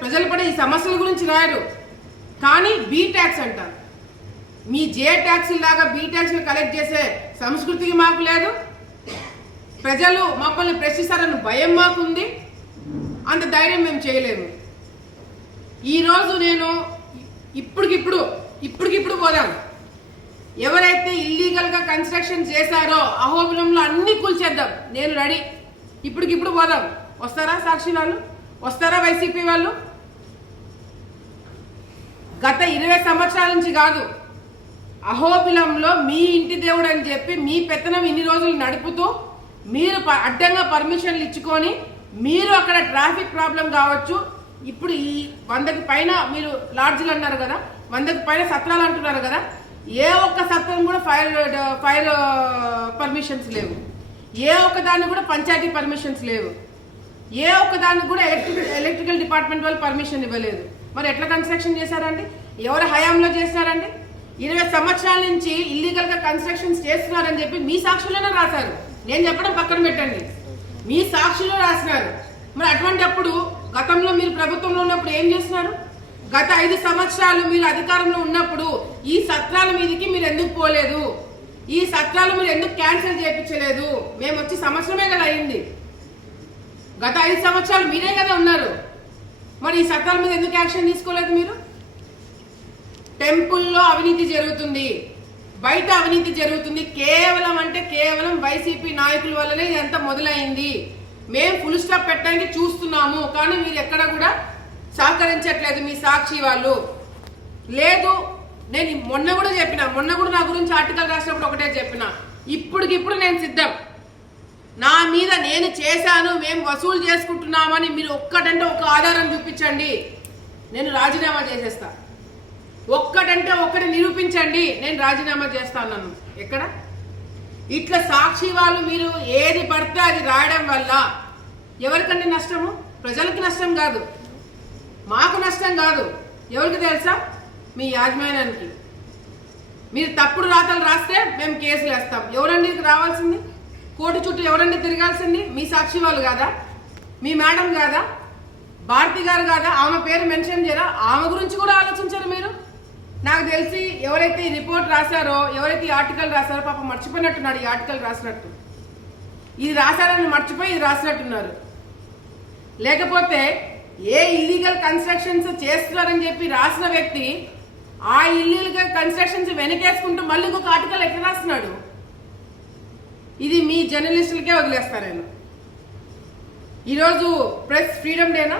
ప్రజలు కూడా ఈ సమస్యల గురించి రాయరు. కానీ బీ ట్యాక్స్ అంటారు మీ జే ట్యాక్స్ లాగా బీ ట్యాక్స్ కలెక్ట్ చేసే సంస్కృతికి మాకు లేదు. ప్రజలు మమ్మల్ని ప్రశ్నిస్తారని భయం మాకుంది. అంత ధైర్యం మేము చేయలేము. ఈరోజు నేను ఇప్పటికిప్పుడు ఇప్పటికిప్పుడు పోదాం. ఎవరైతే ఇల్లీగల్గా కన్స్ట్రక్షన్ చేశారో అహోబిలంలో అన్ని కూల్చేద్దాం. నేను రెడీ ఇప్పటికిప్పుడు పోదాం. వస్తారా సాక్షి వాళ్ళు? వస్తారా వైసీపీ వాళ్ళు? గత ఇరవై సంవత్సరాల నుంచి కాదు అహోబిలంలో మీ ఇంటి దేవుడు అని చెప్పి మీ పెత్తనం ఇన్ని రోజులు నడుపుతూ మీరు ప- అడ్డంగా పర్మిషన్లు ఇచ్చుకొని మీరు అక్కడ ట్రాఫిక్ ప్రాబ్లం కావచ్చు. ఇప్పుడు ఈ వందకి పైన మీరు లాడ్జ్లు అన్నారు కదా వందకి పైన సత్రాలు అంటున్నారు కదా ఏ ఒక్క సత్రం కూడా ఫైర్ ఫైర్ పర్మిషన్స్ లేవు. ఏ ఒక్క దానికి కూడా పంచాయతీ పర్మిషన్స్ లేవు. ఏ ఒక్క దానికి కూడా ఎలక్ట్రికల్ ఎలక్ట్రికల్ డిపార్ట్మెంట్ వాళ్ళు పర్మిషన్ ఇవ్వలేదు. మరి ఎట్లా కన్స్ట్రక్షన్ చేశారండి? ఎవరి హయాంలో చేశారండి? ఇరవై సంవత్సరాల నుంచి ఇల్లీగల్గా కన్స్ట్రక్షన్స్ చేస్తున్నారని చెప్పి మీ సాక్షుల్లోనే రాశారు. నేను చెప్పడం పక్కన పెట్టండి. మీ సాక్షిలో రాసినారు. మరి అటువంటిప్పుడు గతంలో మీరు ప్రభుత్వంలో ఉన్నప్పుడు ఏం చేస్తున్నారు? గత ఐదు సంవత్సరాలు మీరు అధికారంలో ఉన్నప్పుడు ఈ సత్రాల మీదకి మీరు ఎందుకు పోలేదు? ఈ సత్రాలు మీరు ఎందుకు క్యాన్సిల్ చేయించలేదు? మేము వచ్చి సంవత్సరమే కదా అయింది. గత ఐదు సంవత్సరాలు మీరే కదా ఉన్నారు. మరి ఈ చట్టాల మీద ఎందుకు యాక్షన్ తీసుకోలేదు మీరు? టెంపుల్లో అవినీతి జరుగుతుంది. బయట అవినీతి జరుగుతుంది. కేవలం అంటే కేవలం వైసీపీ నాయకుల వల్లనే ఇదంతా మొదలైంది. మేము ఫుల్ స్టాప్ పెట్టడానికి చూస్తున్నాము. కానీ మీరు ఎక్కడ కూడా సహకరించట్లేదు మీ సాక్షి వాళ్ళు. లేదు నేను మొన్న కూడా చెప్పిన. మొన్న కూడా నా గురించి ఆర్టికల్ రాసినప్పుడు ఒకటే చెప్పిన. ఇప్పటికిప్పుడు నేను సిద్ధం. నా మీద నేను చేశాను మేము వసూలు చేసుకుంటున్నామని మీరు ఒక్కటంటే ఒక ఆధారం చూపించండి. నేను రాజీనామా చేసేస్తా. ఒక్కటంటే ఒక్కటి నిరూపించండి నేను రాజీనామా చేస్తాను ఎక్కడ? ఇట్లా సాక్షి వాళ్ళు మీరు ఏది పడితే అది రాయడం వల్ల ఎవరికంటే నష్టము? ప్రజలకి నష్టం కాదు. మాకు నష్టం కాదు. ఎవరికి తెలుసా? మీ యాజమాన్యానికి. మీరు తప్పుడు రాతలు రాస్తే మేము కేసులు వేస్తాం ఎవరండి రావాల్సింది? కోర్టు చుట్టూ ఎవరండి తిరగాల్సింది? మీ సాక్షి వాళ్ళు కాదా? మీ మేడం కాదా? భారతి గారు కాదా? ఆమె పేరు మెన్షన్ చేయరా? ఆమె గురించి కూడా ఆలోచించారు మీరు? నాకు తెలిసి ఎవరైతే ఈ రిపోర్ట్ రాశారో ఎవరైతే ఈ ఆర్టికల్ రాశారో పాప మర్చిపోయినట్టున్నాడు ఈ ఆర్టికల్ రాసినట్టు. ఇది రాశారని మర్చిపోయి ఇది రాసినట్టున్నారు. లేకపోతే ఏ ఇల్లీగల్ కన్స్ట్రక్షన్స్ చేస్తున్నారని చెప్పి రాసిన వ్యక్తి ఆ ఇల్లీగల్ కన్స్ట్రక్షన్స్ వెనకేసుకుంటూ మళ్ళీ ఇంకొక ఆర్టికల్ ఎక్కడ రాస్తున్నాడు? ఇది మీ జర్నలిస్టులకే వదిలేస్తాను నేను. ఈరోజు ప్రెస్ ఫ్రీడమ్ డేనా